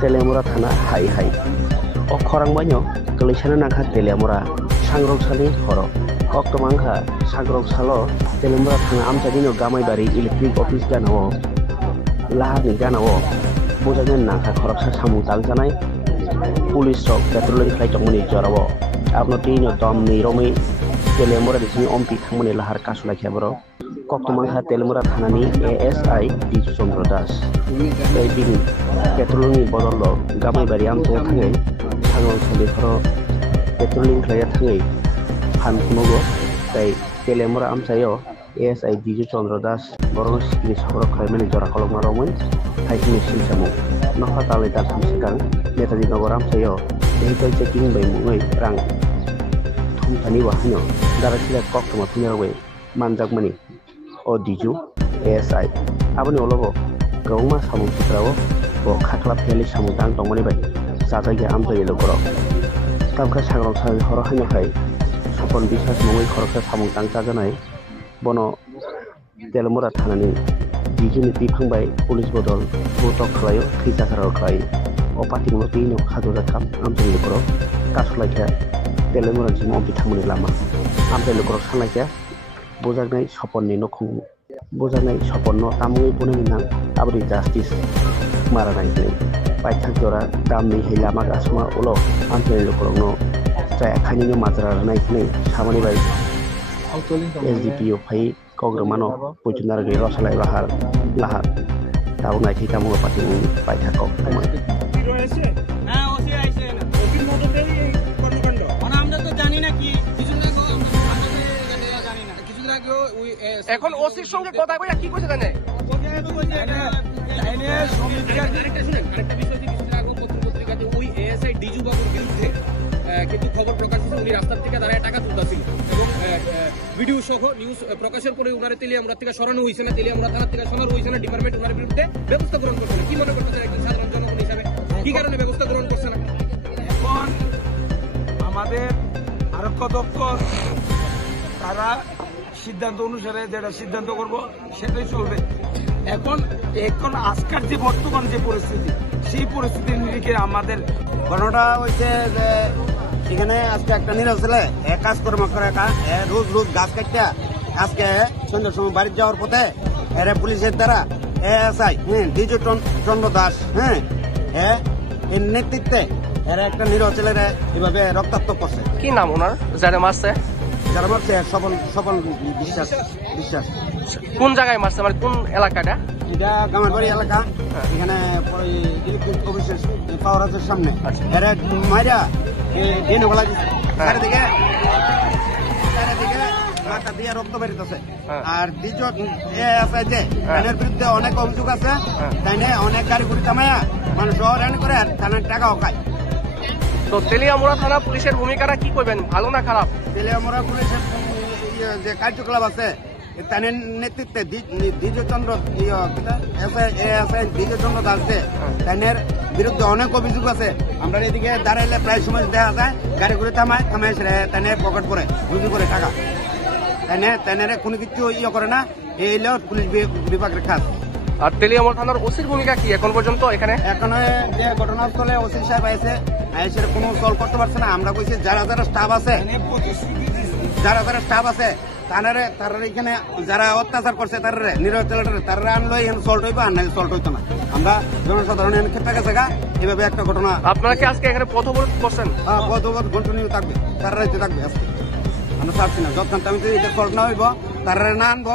Telemora Thana Hai Hai. O Korangbanyo, Kalishana Naka Telemora, Sangrok Sali Horo. Koktomangha, Sangrok Salo, Telemora Thana Amjadino Gamaibari Electric Office Ganao, Lahani Ganao, Bojagan Naka Koroksa Samu Tanzanai, Police Rock, Petroleum Flight of Money Joravo, Abnotino Tom Niromi, Telemora di sini Om Pitang Money Lahar Kasula Kabro. Koktomangha Telemora Thanani ASI di Sondrodas. Baby Petroleum Bodolo, Gamaibari Amjad Tangai, Sangrok Sali Horo, Petroleum Flight Tangai. Hankumogo, tai Telemora Amsayo, ASI Diju Sondrodas, Boros di Sabro Kremeni Jora Kolok Maromun, Haikini Silsamu, Nohatali Datam Sekang, Netaji Nogoram Sayo, Vehicle Checking by Mungay, Rang, Tumtani Wahano, Darasila Koktoma Pinaway, Manjagmani, O Diju, ASI, Abanologo, Gauma Samu Sikravo, O Kakla Peli Samutang Tomani Bay, Sataya Amsayo Logoro, Tamka Sangrok Sal Horohano Hai. Sapon bisas mengoi koroksa samung tangsa janai bono Telemora Thanani dijuni bifangbai police bodol botok khlayo khisa sarau khlai opati moti no khadoja kam amjai lokro kasulaiya Telemora jimo bithamuni lama amjai lokro sanaiya bojaknai saponni nokhung bojaknai saponno tamui bunani nang abri justice maranai nei paithak jora damni hilama gasuma ulo amjai lokro no Saya kanino mazra naikne samani bai SDPO phai kogromano pujunar ge rosalai bahar lahar tau nai thita mo pati pai thakok tama na osi aise na oki moto te কর্মকাণ্ড মানে আমরা তো জানি না কি কিছু না আমরা জানি না কিছু না এখন ওসির সঙ্গে কথা কইয়া কি কইছে জানে কোথায় তো কইছে এনে সমিতির আরেকটা শুনেন আরেকটা বিষয় যে কিছু আগে পত্রিকাতে ওই এএসআই ডিজু বাবুর বিরুদ্ধে কিন্তু খবর প্রকাশ হয়েছে উনি রাস্তা থেকে দাঁড়ায় টাকা তুলতেছিল এবং ভিডিও সহ নিউজ প্রকাশের পরে উনারে তেলিয়ামুড়া থেকে সরানো হয়েছে না তেলিয়ামুড়া থানা থেকে সরানো হয়েছে না ডিপার্টমেন্ট উনার বিরুদ্ধে ব্যবস্থা গ্রহণ করছে না কি মনে করতেছেন একজন সাধারণ জনগণ হিসাবে কি কারণে ব্যবস্থা গ্রহণ করছে না এখন আমাদের আরক্ষা দপ্তর তারা সিদ্ধান্ত অনুসারে যেটা সিদ্ধান্ত করব সেটাই চলবে এখন আজকের যে বর্তমান যে পরিস্থিতি সেই পরিস্থিতির নিরিখে আমাদের ঘটনাটা হয়েছে যে সেখানে আজকে একটা নিরব ছেলে কাজকর্ম করে রোজ রোজ গাছ কাটতে আজকে সন্ধ্যার সময় বাড়ি যাওয়ার পথে এর পুলিশের দ্বারা এএসআই ডিজু চন্দ্র দাস এর নেতৃত্বে এর একটা নিরব ছেলেরা এভাবে রক্তাক্ত করছে। কি নাম ওনার যারা মারছে সফল বিশ্বাস কোন জায়গায় মারছে মানে কোন এলাকাটা এটা গামারবাড়ি এলাকা এখানে ইলেকট্রিক অফিসের পাওয়ার হাউসের সামনে এরা মাইরা দিনবেলা চারিদিকে মাথা দিয়ে রক্ত বেরিতেছে আর দ্বিতীয় যে এর বিরুদ্ধে অনেক অভিযোগ আছে তাই নিয়ে অনেক গাড়ি গুড়ি থামাইয়া মানুষ হয়রানি করে আর থানার টাকাও খায়। তো তেলিয়ামুড়া থানা পুলিশের ভূমিকাটা কি করবেন ভালো না খারাপ? তেলিয়ামুড়া পুলিশের যে কার্যকলাপ আছে তার নেতৃত্বে দ্বিজচন্দ্র দাস তাদের বিরুদ্ধে অনেক অভিযোগ আছে। আমরা এদিকে দাঁড়াইলে প্রায় সময় দেখা যায় গাড়ি ঘুরে থামাই তাদের পকেট পরে রুজু করে টাকা তাদের কোনো কিছু করে না। এই হলো পুলিশ বিভাগের কাজ। আর তেলিয়ামুড়া থানার ওসির ভূমিকা কি এখন পর্যন্ত? এখানে যে ঘটনাস্থলে ওসি সাহেব আইসে কোনো সলভ করতে পারছে না। আমরা কইছি যারা স্টাফ আছে তারা এখানে যারা অত্যাচার করছে তারা নিরব তারা আনলো এখানে সল্ট হইব আর নাই সল্ট হইতো না। আমরা জনসাধারণ ক্ষেত্রে গেছে এভাবে একটা ঘটনা। আপনারা কি আজকে এখানে পথ অবরোধ করছেন? পথ অবরোধ কন্টিনিউ থাকবে, তারা থাকবে আজকে। আমরা চাচ্ছি না যতক্ষণ আমি সল্ট না হইব তারা না আনবো